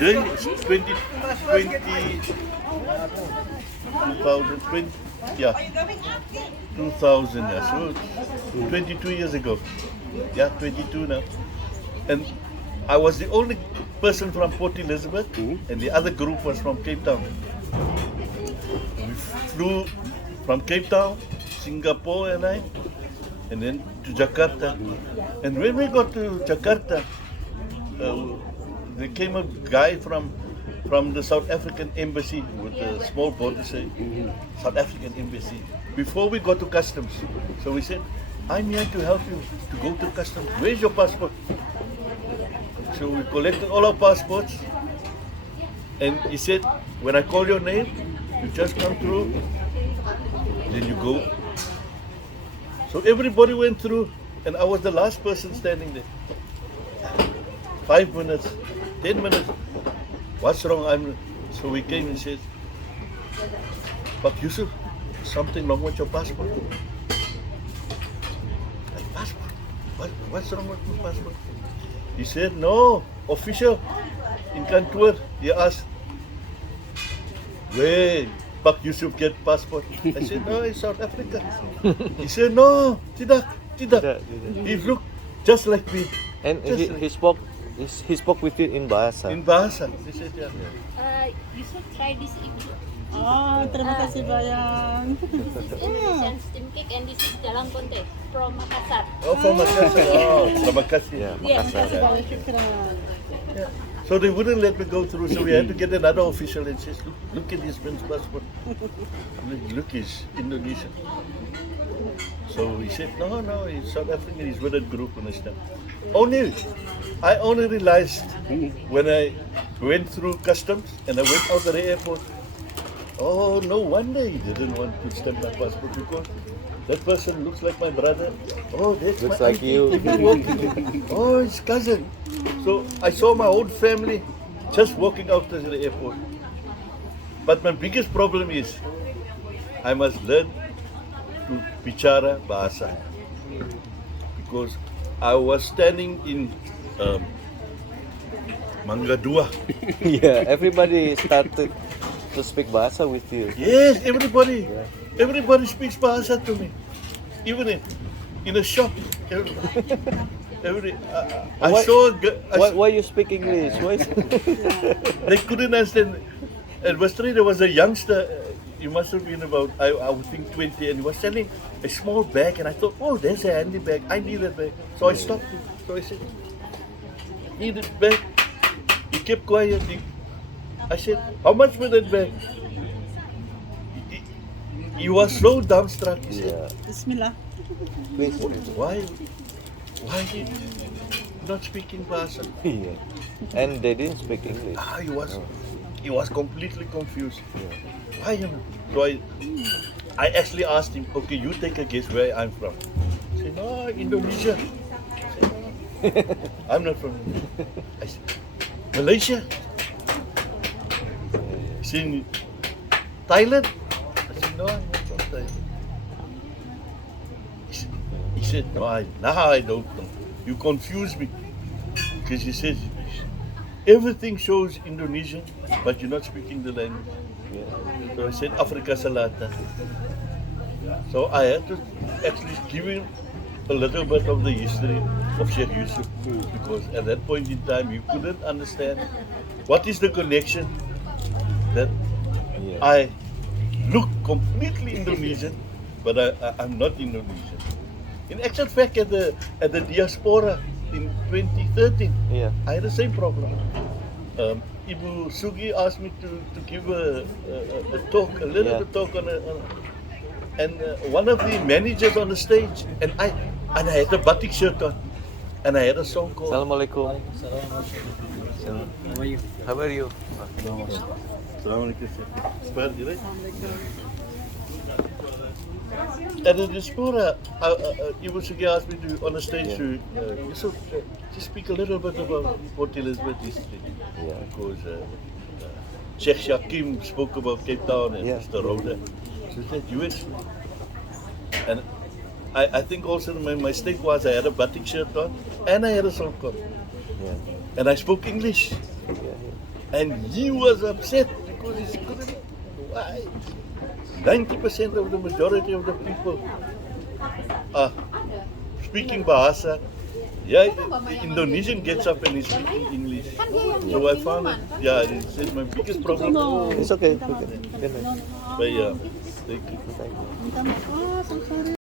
Then it's 2020, yeah, 2000, yeah, so 22 years ago. Yeah, 22 now. And I was the only person from Port Elizabeth, and the other group was from Cape Town. We flew from Cape Town, Singapore airline, and then to Jakarta. And when we got to Jakarta, there came a guy from the South African embassy with a small boat to say, South African embassy. Before we got to customs, so we said, I'm here to help you to go to customs. Where's your passport? So we collected all our passports, and he said, when I call your name, you just come through, then you go. So everybody went through, and I was the last person standing there. 5 minutes, 10 minutes. What's wrong? So we came and said, but Yusuf, something wrong with your passport. My passport? What's wrong with my passport? He said, no, official in kantoor. He asked, where Pak Yusuf get passport? I said, no, it's South Africa. He said, no, tidak. He looked just like me. And he spoke with you in bahasa. In bahasa. He said, yeah. You should try this ibu. Oh, terima kasih Bayang. This is Indonesian steam cake and this is Jalan Ponte from Makassar. Oh, from Makassar. Oh, terima kasih. Yeah, Ya, Makassar. makasih Bayang, syukran. Yeah. So they wouldn't let me go through, so we had to get another official and says, look at this man's passport. Look, he's Indonesian. So he said, no, he's South African, he's with that group and stuff. I only realized when I went through customs and I went out of the airport, oh, no wonder he didn't want to stamp my passport because that person looks like my brother. Oh, that's Looks my like you. Oh, his cousin. So I saw my own family just walking out to the airport. But my biggest problem is I must learn to bicara bahasa because I was standing in Mangga Dua. Yeah, everybody started to speak bahasa with you. Yes, everybody speaks bahasa to me. Even in a shop, I saw Why you speak English? Why? they couldn't understand. At Western there was a youngster. He must have been about I would think 20, and he was selling a small bag, and I thought, oh, there's a handy bag. I need that bag. So I stopped him. So I said, need that bag. He kept quiet. I said, how much for that bag? He was so dumbstruck. He said, Yeah. Bismillah. Please. why did you not speaking Bahasa? Yeah. And they didn't speak English. He was completely confused. Why? So I actually asked him, okay, you take a guess where I'm from. He said, no, Indonesia. I said, no, I'm not from Indonesia. I said, Malaysia? He said, Thailand? I said, no, I'm not from Thailand. He said, no, now I don't know. You confuse me. Because he says, everything shows Indonesian, but you're not speaking the language. So I said, Africa Selatan. So I had to actually give him a little bit of the history of Sheikh Yusuf, because at that point in time, you couldn't understand what is the connection that I look completely Indonesian, but I'm not Indonesian. In actual fact, at the diaspora in 2013, I had the same problem. Ibu Sugi asked me to give a talk, a little bit talk on and one of the managers on the stage, and I had a batik shirt on, and I had a song called. Assalamualaikum. How are you? Assalamualaikum. Right? At the diaspora, Ibu Sugi asked me to on the stage to Yusuf, just speak a little bit about Port Elizabeth history. Because Sheikh Shakim spoke about Cape Town and Mr. Roda. So he said, US. And I think also my mistake was I had a batik shirt on and I had a song on. And I spoke English. And he was upset because he couldn't. Why? 90% of the majority of the people are speaking Bahasa. Yeah, the Indonesian gets up and is speaking English. So I found it, yeah, it's my biggest problem. It's okay. Okay. No, no, But yeah, thank you. minta maaf. Ah, so sorry.